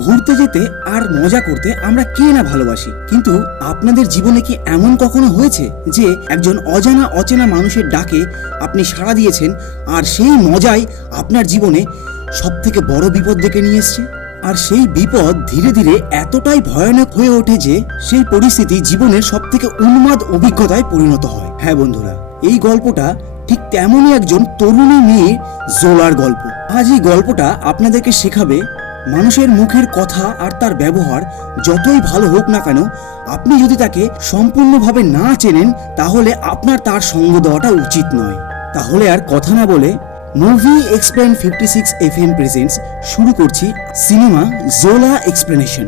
ঘুরতে যেতে আর মজা করতে আমরা কে না ভালোবাসি, কিন্তু আপনাদের জীবনে কি এমন কখনো হয়েছে যে একজন অচেনা মানুষের ডাকে আপনি সাড়া দিয়েছেন আর সেই মজাই আপনার জীবনে সবথেকে বড় বিপদ ডেকে নিয়ে এসছে? আর সেই বিপদ ধীরে ধীরে এতটাই ভয়ানক হয়ে ওঠে যে সেই পরিস্থিতি জীবনের সবথেকে উন্মাদ অভিজ্ঞতায় পরিণত হয়। হ্যাঁ বন্ধুরা, এই গল্পটা ঠিক তেমনই একজন তরুণী মেয়ের জোলার গল্প। আজ এই গল্পটা আপনাদেরকে শেখাবে মানুষের মুখের কথা আর তার ব্যবহার যতই ভালো হোক না কেন, আপনি যদি তাকে সম্পূর্ণভাবে না চেনেন তাহলে আপনার তার সঙ্গ দেওয়াটা উচিত নয়। তাহলে আর কথা না বলে মুভি এক্সপ্লেন 56 FM প্রেজেন্টস শুরু করছি সিনেমা জোলা এক্সপ্লেনেশন।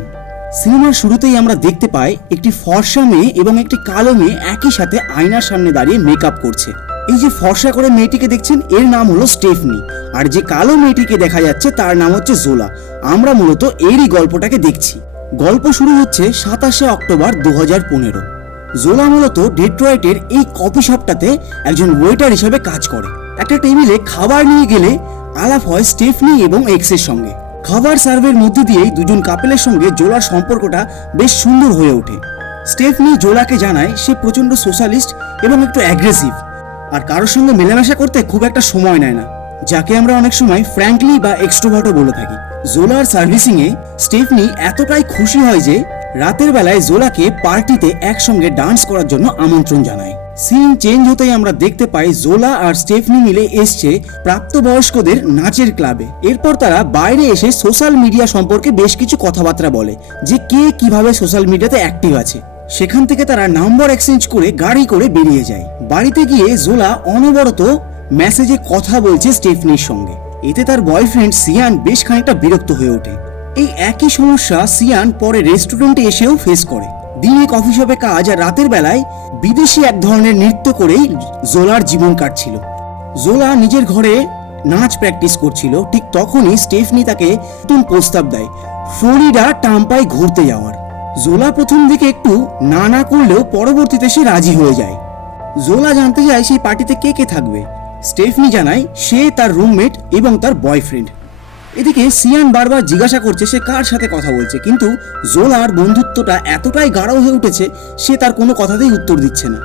সিনেমার শুরুতেই আমরা দেখতে পাই একটি ফর্সা মেয়ে এবং একটি কালো মেয়ে একই সাথে আয়নার সামনে দাঁড়িয়ে মেকআপ করছে। এই যে ফর্সা করে মেয়েটিকে দেখছেন এর নাম হলো স্টেফনি, আর যে কালো মেয়েটিকে দেখা যাচ্ছে তার নাম হচ্ছে জোলা। আমরা মূলত এরই গল্পটাকে দেখছি। গল্প শুরু হচ্ছে 27শে অক্টোবর 2015। জোলা মূলত ডেট্রয়েটের এই কফি শপটাতে একজন ওয়েটার হিসেবে কাজ করে। একটা টেবিলে খাবার নিয়ে গেলে আলাপ হয় স্টেফনি এবং এক্সের সঙ্গে। খাবার সার্ভের মধ্যে দিয়েই দুজন কাপেলের সঙ্গে জোলার সম্পর্কটা বেশ সুন্দর হয়ে ওঠে। স্টেফনি জোলাকে জানায় সে প্রচন্ড সোশ্যালিস্ট এবং একটু অ্যাগ্রেসিভ, আর কারোর সঙ্গে মেলামেশা করতে খুব একটা সময় নেয় না, যাকে আমরা অনেক সময় ফ্র্যাঙ্কলি বা এক্সট্রোভার্টও বলে থাকি। জোলার সার্ভিসিংয়ে স্টেফনি এতটাই খুশি হয় যে রাতের বেলায় জোলাকে পার্টিতে একসঙ্গে ডান্স করার জন্য আমন্ত্রণ জানায়। সিন চেঞ্জ হতেই আমরা দেখতে পাই জোলা আর স্টেফনি মিলে এসছে প্রাপ্তবয়স্কদের নাচের ক্লাবে। এরপর তারা বাইরে এসে সোশ্যাল মিডিয়া সম্পর্কে বেশ কিছু কথাবার্তা বলে, যে কে কিভাবে সোশ্যাল মিডিয়াতে অ্যাক্টিভ আছে। সেখান থেকে তারা নাম্বার এক্সচেঞ্জ করে গাড়ি করে বেরিয়ে যায়। বাড়িতে গিয়ে জোলা অনবরত মেসেজে কথা বলছে স্টেফনির সঙ্গে। এতে তার বয়ফ্রেন্ড সিয়ান বেশ খানিকটা বিরক্ত হয়ে ওঠে। এই একই সমস্যা সিয়ান পরে রেস্টুরেন্টে এসেও ফেস করে। দিনে কফি শপে কাজ আর রাতের বেলায় বিদেশি এক ধরনের নৃত্য করেই জোলার জীবন কাটছিল। জোলা নিজের ঘরে নাচ প্র্যাকটিস করছিল, ঠিক তখনই স্টেফনি তাকে নতুন প্রস্তাব দেয় ফ্লোরিডা টাম্পায় ঘুরতে যাওয়ার। জোলা প্রথম দিকে একটু না করলেও পরবর্তীতে সে রাজি হয়ে যায়। জোলা জানতে চায় সেই পার্টিতে কে কে থাকবে। স্টেফনি জানায় সে, তার রুমমেট এবং তার বয়ফ্রেন্ড। এদিকে সিয়ান বারবার জিজ্ঞাসা করছে সে কার সাথে কথা বলছে, কিন্তু জোলার বন্ধুত্বটা এতটাই গাঢ় হয়ে উঠেছে সে তার কোনো কথাতেই উত্তর দিচ্ছে না।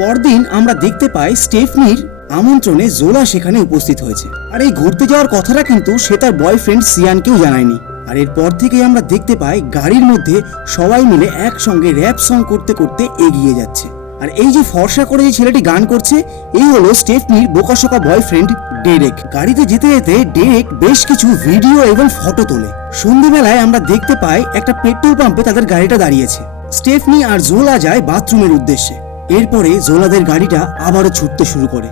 পরদিন আমরা দেখতে পাই স্টেফনির আমন্ত্রণে জোলা সেখানে উপস্থিত হয়েছে, আর এই ঘুরতে যাওয়ার কথাটা কিন্তু সে তার বয়ফ্রেন্ড সিয়ানকেও জানায়নি। আর এরপর থেকেই আমরা দেখতে পাই গাড়ির মধ্যে সবাই মিলে একসঙ্গে র্যাপ সং করতে করতে এগিয়ে যাচ্ছে। আর এই যে ফর্সা করে যে ছেলেটি গান করছে এই হলো স্টেফনির বোকাশোকা বয়ফ্রেন্ড ডেরেক। গাড়িতে যেতে যেতে ডেরেক বেশ কিছু ভিডিও এবং ফটো তোলে। সন্ধ্যেবেলায় আমরা দেখতে পাই একটা পেট্রোল পাম্পে তাদের গাড়িটা দাঁড়িয়েছে। স্টেফনি আর জোলা যায় বাথরুমের উদ্দেশ্যে। এরপরে জোলাদের গাড়িটা আবারও ছুটতে শুরু করে।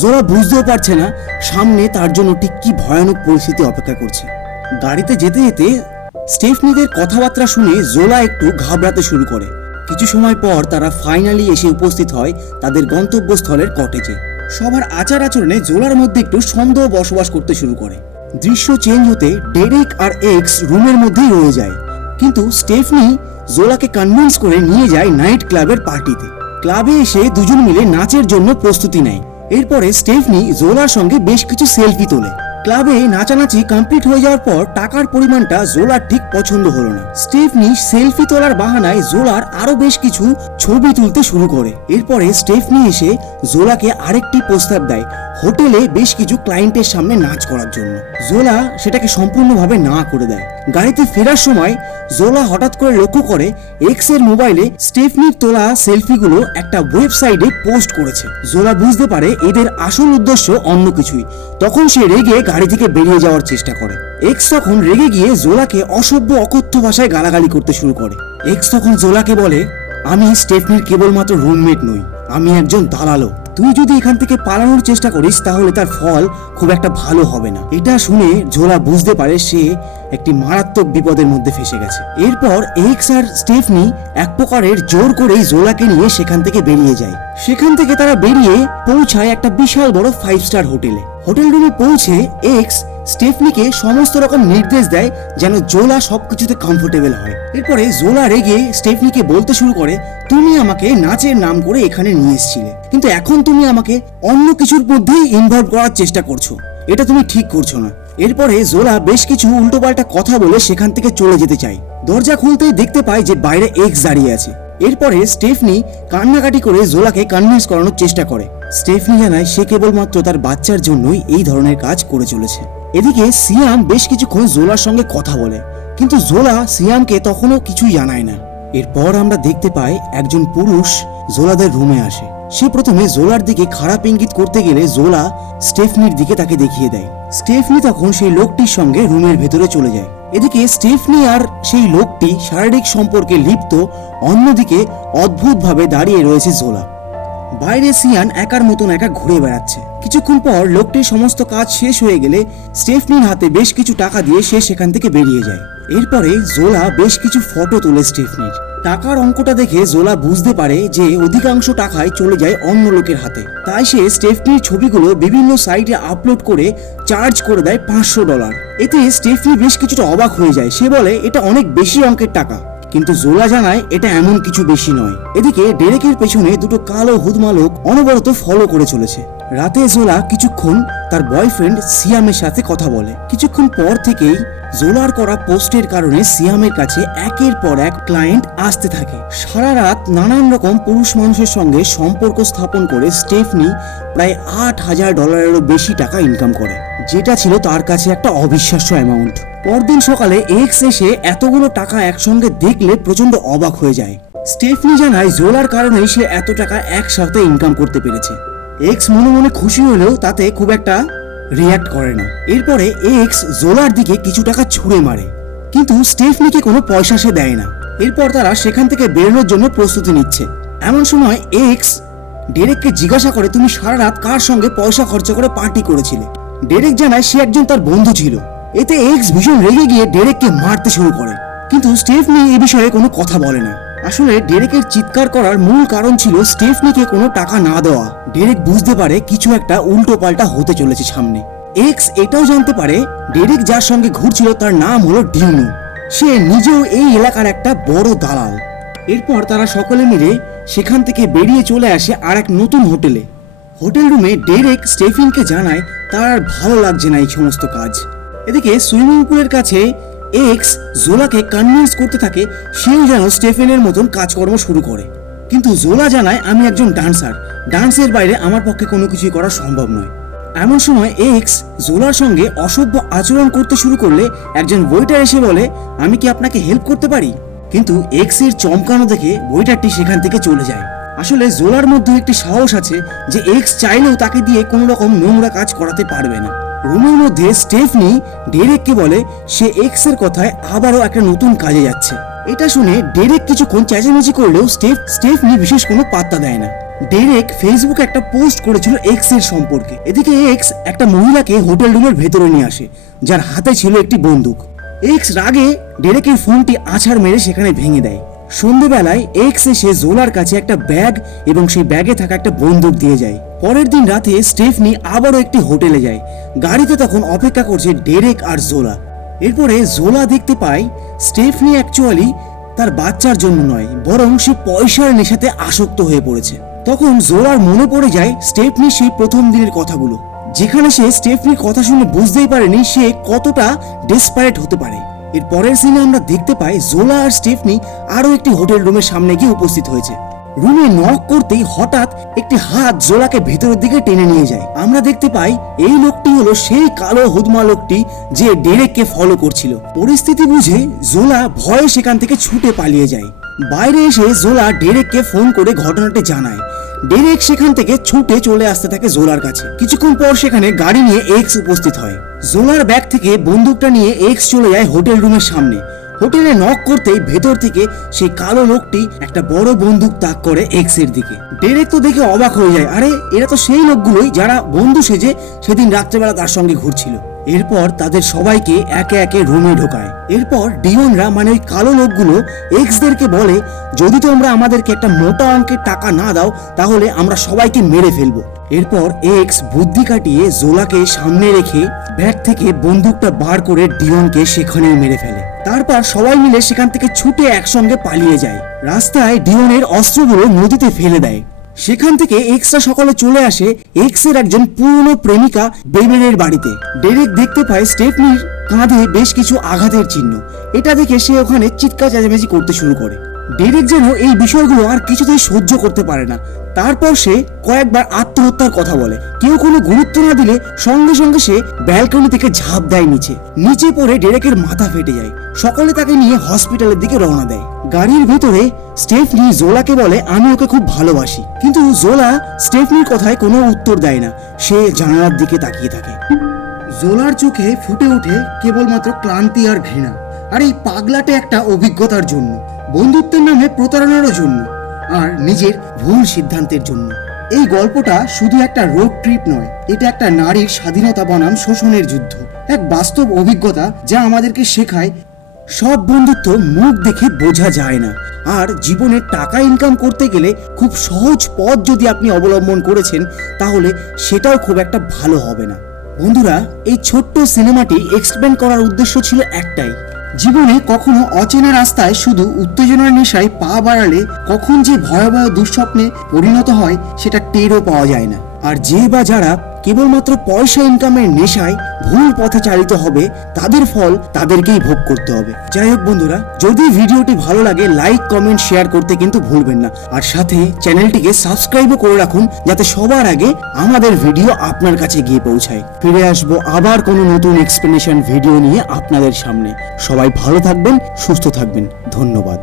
জোলা বুঝতেও পারছে না সামনে তার জন্য ঠিক কি ভয়ানক পরিস্থিতি অপেক্ষা করছে। গাড়িতে যেতে যেতে স্টেফনিদের কথাবার্তা শুনে জোলা একটু ঘাবড়াতে শুরু করে। কিছু সময় পর তারা ফাইনালি এসে উপস্থিত হয় তাদের গন্তব্যস্থলের কটেজে। সবার আচার আচরণে জোলার মধ্যে একটু সন্দেহ বসবাস করতে শুরু করে। দৃশ্য চেঞ্জ হতে ডেরেক আর এক্স রুমের মধ্যেই রয়ে যায়, কিন্তু স্টেফনি জোলাকে কনভিন্স করে নিয়ে যায় নাইট ক্লাবের পার্টিতে। ক্লাবে এসে দুজন মিলে নাচের জন্য প্রস্তুতি নেয়। এরপরে স্টেফনি জোলার সঙ্গে বেশ কিছু সেলফি তোলে। ক্লাবে নাচানাচি কমপ্লিট হয়ে যাওয়ার পর টাকার পরিমাণটা জোলার ঠিক পছন্দ হলো না। স্টেফনি সেলফি তোলার বাহানায় জোলার আরো বেশ কিছু ছবি তুলতে শুরু করে। এরপরে স্টেফনি এসে জোলাকে আরেকটি প্রস্তাব দেয় হোটেলে বেশ কিছু ক্লায়েন্টের সামনে নাচ করার জন্য। জোলা সেটাকে সম্পূর্ণভাবে না করে দেয়। গাড়িতে ফেরার সময় জোলা হঠাৎ করে লক্ষ্য করে এক্স এর মোবাইলে স্টেফনির তোলা সেলফিগুলো একটা ওয়েবসাইটে পোস্ট করেছে। জোলা বুঝতে পারে এদের আসল উদ্দেশ্য অন্য কিছুই। তখন সে রেগে গাড়ি থেকে বেরিয়ে যাওয়ার চেষ্টা করে। এক্স তখন রেগে গিয়ে জোলাকে অসভ্য অকথ্য ভাষায় গালাগালি করতে শুরু করে। এক্স তখন জোলাকে বলে, আমি স্টেফনির কেবলমাত্র রুমমেট নই, আমি একজন দালালও। তুই যদি এখান থেকে পালানোর চেষ্টা করিস তাহলে তার ফল খুব একটা ভালো হবে না। এটা শুনে জোলা বুঝতে পারে সে একটি মারাত্মক বিপদের মধ্যে ফেসে গেছে। এরপর এক্স আর স্টেফনি এক প্রকারের জোর করেই জোলাকে নিয়ে সেখান থেকে বেরিয়ে যায়। সেখান থেকে তারা বেরিয়ে পৌঁছায় একটা বিশাল বড় 5 স্টার হোটেলে। হোটেল রুমে পৌঁছে এক্স স্টেফনিকে সমস্ত রকম নির্দেশ দেয় যেন জোলা সবকিছুতে কমফোর্টেবল হয়। এরপরে জোলা রেগে স্টেফনিকে বলতে শুরু করে, তুমি আমাকে নাচের নাম করে এখানে নিয়ে এসেছিলে, কিন্তু এখন তুমি আমাকে অন্য কিছুর মধ্যেই ইনভলভ করার চেষ্টা করছো, এটা তুমি ঠিক করছো না। এরপরে জোলা বেশ কিছু উল্টোপাল্টা কথা বলে সেখান থেকে চলে যেতে চায়। দরজা খুলতেই দেখতে পায় যে বাইরে এক্স দাঁড়িয়ে আছে। এরপরে স্টেফনি কান্নাকাটি করে জোলাকে কনভিন্স করানোর চেষ্টা করে। স্টেফনি জানায় সে কেবলমাত্র তার বাচ্চার জন্যই এই ধরনের কাজ করে চলেছে। এদিকে সিয়াম বেশ কিছুক্ষণ জোলার সঙ্গে কথা বলে, কিন্তু জোলা সিয়ামকে তখনও কিছুই জানায় না। এরপর আমরা দেখতে পাই একজন পুরুষ জোলাদের রুমে আসে। সে প্রথমে জোলার দিকে খারাপ ইঙ্গিত করতে গেলে জোলা স্টেফনির দিকে তাকে দেখিয়ে দেয়। স্টেফনি তখন সেই লোকটির সঙ্গে রুমের ভেতরে চলে যায়। এদিকে স্টেফনি আর সেই লোকটি শারীরিক সম্পর্কে লিপ্ত, অন্যদিকে অদ্ভুতভাবে দাঁড়িয়ে রয়েছে জোলা। বাইরে সিয়ান একার মতন একা ঘুরে বেড়াচ্ছে। কিছুক্ষণ পর লোকটির সমস্ত কাজ শেষ হয়ে গেলে স্টেফনির হাতে বেশ কিছু টাকা দিয়ে সে সেখান থেকে বেরিয়ে যায়। এরপরে জোলা বেশ কিছু ফটো তোলে স্টেফনির। টাকার অঙ্কটা দেখে জোলা বুঝতে পারে যে অধিকাংশ টাকাই চলে যায় অন্য লোকের হাতে। তাই সে স্টেফনির ছবিগুলো বিভিন্ন সাইটে আপলোড করে চার্জ করে দেয় $500। এতে স্টেফনি বেশ কিছুটা অবাক হয়ে যায়। সে বলে এটা অনেক বেশি অঙ্কের টাকা, কিন্তু জোলা জানায় এটা এমন কিছু বেশি নয়। এদিকে ডেরেকের পেছনে দুটো কালো হুদমা লোক অনবরত ফলো করে চলেছে। রাতে জোলা কিছুক্ষণ তার বয়ফ্রেন্ড সিয়ামের সাথে কথা বলে। কিছুক্ষণ পর থেকেই জোলার করা পোস্টের কারণে সিয়ামের কাছে একের পর এক ক্লায়েন্ট আসতে থাকে। সারা রাত নানান রকম পুরুষ মানুষের সঙ্গে সম্পর্ক স্থাপন করে স্টেফনি প্রায় $8,000-এরও বেশি টাকা ইনকাম করে, যেটা ছিল তার কাছে একটা অবিশ্বাস্য অ্যামাউন্ট। পরদিন সকালে এক্স এসে এতগুলো টাকা একসঙ্গে দেখলে প্রচন্ড অবাক হয়ে যায়। স্টেফনি জানায় জোলার কারণেই সে এত টাকা একসাথে ইনকাম করতে পেরেছে। এক্স মনে মনে খুশি হলেও তাতে খুব একটা রিয়াক্ট করে না। এরপরে এক্স জোলার দিকে কিছু টাকা ছুঁড়ে মারে, কিন্তু স্টেফনিকে কোনো পয়সা সে দেয় না। এরপর তারা সেখান থেকে বেরোনোর জন্য প্রস্তুতি নিচ্ছে। এমন সময় এক্স ডেরেককে জিজ্ঞাসা করে, তুমি সারা রাত কার সঙ্গে পয়সা খরচা করে পার্টি করেছিলে? ডেরেক জানায় সে একজন তার বন্ধু ছিল। এতে এক্স ভীষণ রেগে গিয়ে ডেরেককে মারতে শুরু করে, কিন্তু স্টেফনি এ বিষয়ে কোনো কথা বলে না। আসলে ডেরেকের চিৎকার করার মূল কারণ ছিল স্টেফনিকে কোনো টাকা না দেওয়া। ডেরেক বুঝতে পারে কিছু একটা উল্টো পাল্টা হতে চলেছে সামনে। এক্স এটাও জানতে পারে ডেরেক যার সঙ্গে ঘুরছিল তার নাম হলো ডিউনো। সে নিজেও এই এলাকার একটা বড় দালাল। এরপর তারা সকলে মিলে সেখান থেকে বেরিয়ে চলে আসে আর এক নতুন হোটেলে। হোটেল রুমে ডেরেক স্টেফিনকে জানায় তার আর ভালো লাগছে না এই সমস্ত কাজ। এদিকে সুইমিং পুলের কাছে এক্স জোলাকে কনভিন্স করতে থাকে সেও যেন স্টেফেনের মতন কাজকর্ম শুরু করে, কিন্তু জোলা জানায় আমি একজন ডান্সার, ডান্সের বাইরে আমার পক্ষে কোনো কিছুই করা সম্ভব নয়। এমন সময় এক্স জোলার সঙ্গে অসভ্য আচরণ করতে শুরু করলে একজন ওয়েটার এসে বলে আমি কি আপনাকে হেল্প করতে পারি? কিন্তু এক্স এর চমকানো দেখে ওয়েটারটি সেখান থেকে চলে যায়। আসলে জোলার মধ্যে একটি সাহস আছে যে এক্স চাইলেও তাকে দিয়ে কোনো রকম নোংরা কাজ করাতে পারবে না। রুমের মধ্যে স্টেফনি ডেরেককে বলে সে এক্স এর কথায় আবারও একটা নতুন কাজে যাচ্ছে। এটা শুনে ডেরেক কিছুক্ষণ চেঁচামেচি করলেও স্টেফনি বিশেষ কোনো পাত্তা দেয় না। ডেরেক ফেসবুকে একটা পোস্ট করেছিল এক্স এর সম্পর্কে। এদিকে এক্স একটা মহিলাকে হোটেল রুমের ভেতরে নিয়ে আসে, যার হাতে ছিল একটি বন্দুক। এক্স রাগে ডেরেকের ফোনটি আছাড় মেরে সেখানে ভেঙে দেয়। সন্ধ্যেবেলায় এক্স এসে জোলার কাছে একটা ব্যাগ এবং সেই ব্যাগে থাকা একটা বন্দুক দিয়ে যায়। পরের দিন রাতে স্টেফনি আবারও একটি হোটেলে যায়। গাড়িতে তখন অপেক্ষা করছে ডেরেক আর জোলা। এরপরে জোলা দেখতে পায় স্টেফনি অ্যাকচুয়ালি তার বাচ্চার জন্য নয়, বরং সে পয়সার নেশাতে আসক্ত হয়ে পড়েছে। তখন জোলার মনে পড়ে যায় স্টেফনি সেই প্রথম দিনের কথাগুলো, যেখানে সে স্টেফনির কথা শুনে বুঝতেই পারেনি সে কতটা ডেসপারেট হতে পারে। এর পরের সিনে আমরা দেখতে পাই জোলা আর স্টেফনি আরো একটি হোটেল রুমের সামনে গিয়ে উপস্থিত হয়েছে। রুমে নক করতেই হঠাৎ একটি হাত জোলাকে ভেতরের দিকে টেনে নিয়ে যায়। আমরা দেখতে পাই এই লোকটি হলো সেই কালো হুদমা লোকটি যে ডেরেককে ফলো করছিল। পরিস্থিতি বুঝে জোলা ভয়ে সেখান থেকে ছুটে পালিয়ে যায়। বাইরে এসে জোলা ডেরেককে ফোন করে ঘটনাটি জানায়। ডেরেক সেখান থেকে ছুটে চলে আসতে থাকে জোলার কাছে। কিছুক্ষণ পর সেখানে গাড়ি নিয়ে এক্স উপস্থিত হয়। জোলার ব্যাগ থেকে বন্দুকটা নিয়ে এক্স চলে যায় হোটেল রুমের সামনে। হোটেলে নক করতেই ভেতর থেকে সেই কালো লোকটি একটা বড় বন্দুক তাক করে এক্স এর দিকে। ডেরেক তো দেখে অবাক হয়ে যায়, আরে এরা তো সেই লোকগুলোই যারা বন্ধু সেজে সেদিন রাত্রেবেলা তার সঙ্গে ঘুরছিল। এরপর তাদের সবাইকে একে একে রুমে ঢোকায়। এরপর ডিওনরা মানে ওই কালো লোকগুলো এক্সদেরকে বলে যদি তোমরা আমাদেরকে একটা মোটা অঙ্কের টাকা না দাও তাহলে আমরা সবাইকে মেরে ফেলবো। এরপর এক্স বুদ্ধি কাটিয়ে জোলাকে সামনে রেখে ব্যাগ থেকে বন্দুকটা বার করে ডিওনকে সেখানেই মেরে ফেলে। তারপর সবাই মিলে সেখান থেকে ছুটে একসঙ্গে পালিয়ে যায়। রাস্তায় ডিওনের অস্ত্রগুলো নদীতে ফেলে দেয়। সেখান থেকে এক্সরা সকালে চলে আসে এক্সের একজন পুরনো প্রেমিকা বেবেনের বাড়িতে। ডেরেক দেখতে পায় স্টেফনির কাঁধে বেশ কিছু আঘাতের চিহ্ন। এটা দেখে সে ওখানে চিৎকার চেঁচামেচি করতে শুরু করে। ডেরেক যেন এই বিষয়গুলো আর কিছুতেই সহ্য করতে পারে না। তারপর সে কয়েকবার আত্মহত্যার কথা বলে। কেউ কোনো গুরুত্ব না দিলে সঙ্গে সঙ্গে সে ব্যালকনি থেকে ঝাঁপ দেয় নিচে পড়ে ডেরেকের মাথা ফেটে যায়। সকলে তাকে নিয়ে হসপিটালের দিকে রওনা দেয়। গাড়ির ভেতরে স্টেফনি জোলাকে বলে আমি ওকে খুব ভালোবাসি, কিন্তু জোলা স্টেফনির কথায় কোনো উত্তর দেয় না। সে জানালার দিকে তাকিয়ে থাকে। জোলার চোখে ফুটে ওঠে কেবলমাত্র ক্লান্তি আর ঘৃণা। আর এই পাগলাটে একটা অভিজ্ঞতার জন্য, বন্ধুত্বের নামে প্রতারণারও জন্য, আর নিজের ভুল সিদ্ধান্তের জন্য। এই গল্পটা শুধু একটা রোড ট্রিপ নয়, এটা একটা নারীর স্বাধীনতা বনাম শোষণের যুদ্ধ। এক বাস্তব অভিজ্ঞতা যা আমাদেরকে শেখায় সব বন্ধুত্ব মুখ দেখে বোঝা যায় না। আর জীবনে টাকা ইনকাম করতে গেলে খুব সহজ পথ যদি আপনি অবলম্বন করেছেন, তাহলে সেটাও খুব একটা ভালো হবে না। বন্ধুরা, এই ছোট্ট সিনেমাটি এক্সপ্লেন করার উদ্দেশ্য ছিল একটাই, জীবনে কখনো অচেনা রাস্তায় শুধু উত্তেজনার নেশায় পা বাড়ালে কখন যে ভয়াবহ দুঃস্বপ্নে পরিণত হয় সেটা টেরও পাওয়া যায় না। আর যে বা যারা কেবলমাত্র পয়সা ইনকামের নেশায় ভুল পথে চালিত হবে, তাদের ফল তাদেরকেই ভোগ করতে হবে। যাই হোক বন্ধুরা, যদি ভিডিওটি ভালো লাগে লাইক কমেন্ট শেয়ার করতে কিন্তু ভুলবেন না। আর সাথে চ্যানেলটিকে সাবস্ক্রাইবও করে রাখুন, যাতে সবার আগে আমাদের ভিডিও আপনার কাছে গিয়ে পৌঁছায়। ফিরে আসবো আবার কোনো নতুন এক্সপ্লেনেশন ভিডিও নিয়ে আপনাদের সামনে। সবাই ভালো থাকবেন, সুস্থ থাকবেন। ধন্যবাদ।